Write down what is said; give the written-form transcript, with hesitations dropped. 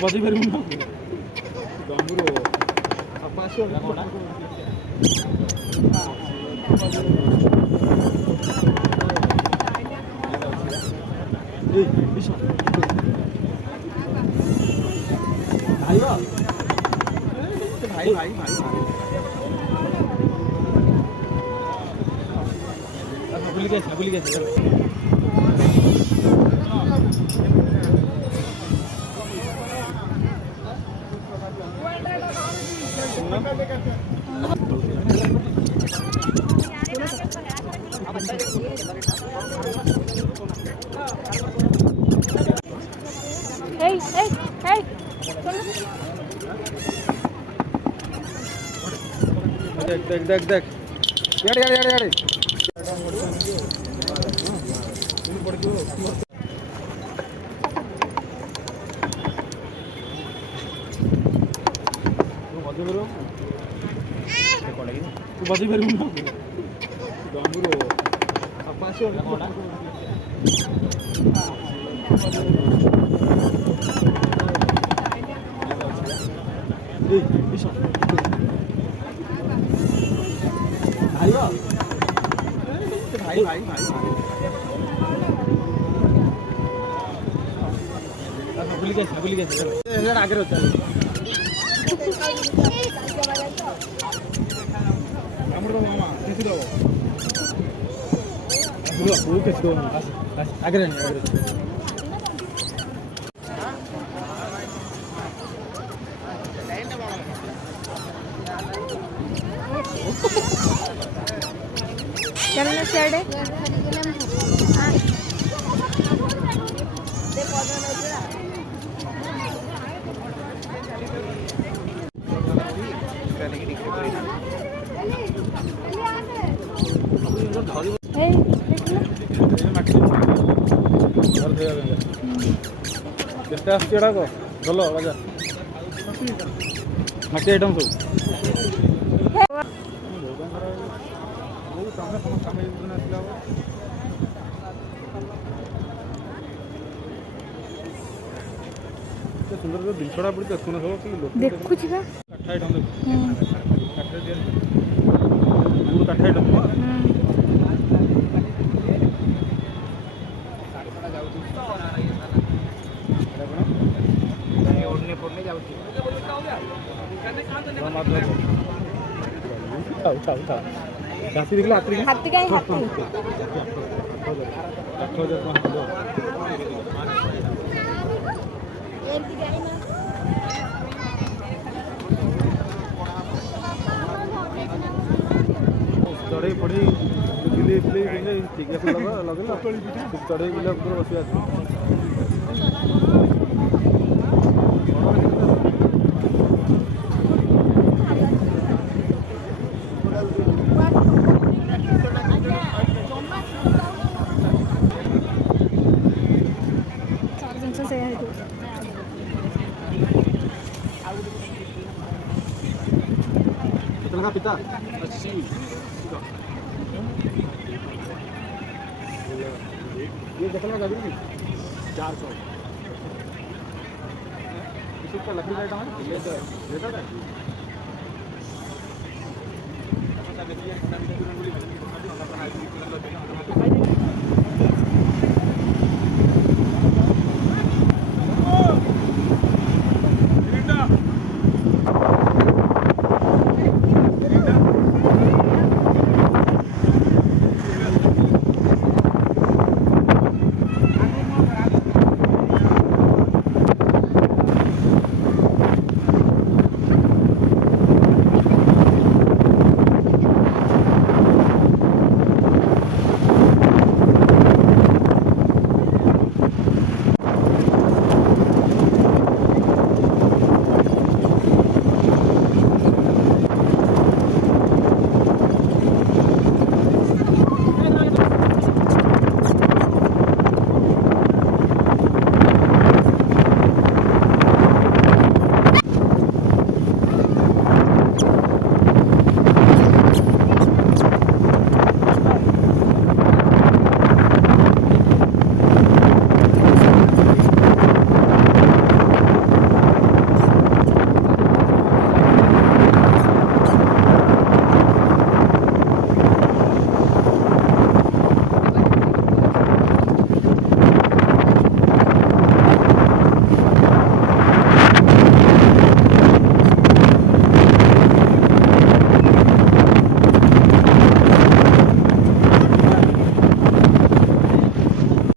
बजे फिर गंभीर भाई भाई भाई भूल गए देख देख यार यार यार यार बजे फिर गंभीर भाई भाई भाई भूल गए आगे होता है मामा कैसे दो आगे चलना साइड କେତେ ଆସୁଛି ଏଗୁଡ଼ାକ ଭଲ ରାଜା ମାଟି ଆଇଟମ୍ ସବୁ ସୁନ୍ଦର ଜିନିଷଟା ପଡ଼ିଛି ଦେଖୁନ ସବୁ ଦେଖୁଛି ବା କାଠ ଆଇଟମ୍ କାଠ ଆଇଟମ୍ ହାତୀ ଦେଖିଲେ ହାତୀ କାହିଁ ହାତୀ ଚଢ଼େଇ ପଢ଼େଇ ଲଗେଇଲା ଚଢ଼େଇ ବିଲ ଉପରେ ବସି ଅଛି पिता ये देखना गाड़ी 400 इसका लकड़ी का आइटम है लेटर है